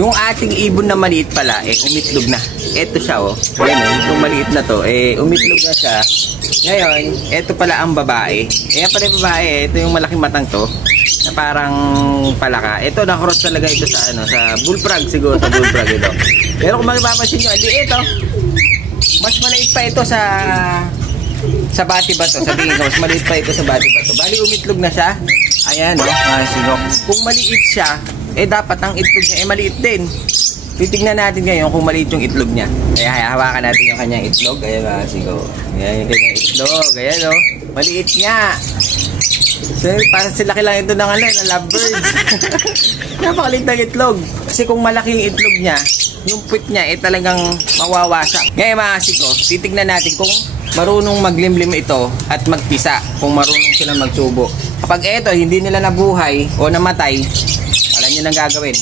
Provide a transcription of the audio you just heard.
Yung ating ibon na maliit pala, umitlog na. Ito siya, oh. Ayan, itong maliit na to, umitlog na siya. Ngayon, ito pala ang babae. Ayan pala yung babae, ito yung malaking matang to, na parang palaka. Ito, nakross talaga ito sa, sa bullfrog siguro, sa bullfrog ito. Pero kung mapapansin nyo, ito, mas maliit pa ito sa bati ba to? Sabihin ko, mas maliit pa ito sa bati ba to? Bali, umitlog na siya. Ayan, kung maliit siya, dapat ang itlog niya maliit din. Titignan natin ngayon kung maliit yung itlog niya. Kaya hawakan natin yung kanyang itlog. Ayan, siguro. Ayan yung kanyang itlog. Ayan, maliit niya. So, parang silaki lang ito ng lovebirds. Napakaliit ng itlog. Kasi kung malaki yung itlog niya, yung puwit niya talagang mawawasak. Ngayon mga siko, titignan natin kung marunong maglimlim ito at magpisa. Kung marunong sila magsubo. Kapag ito, hindi nila nabuhay o namatay, alam nyo nang gagawin.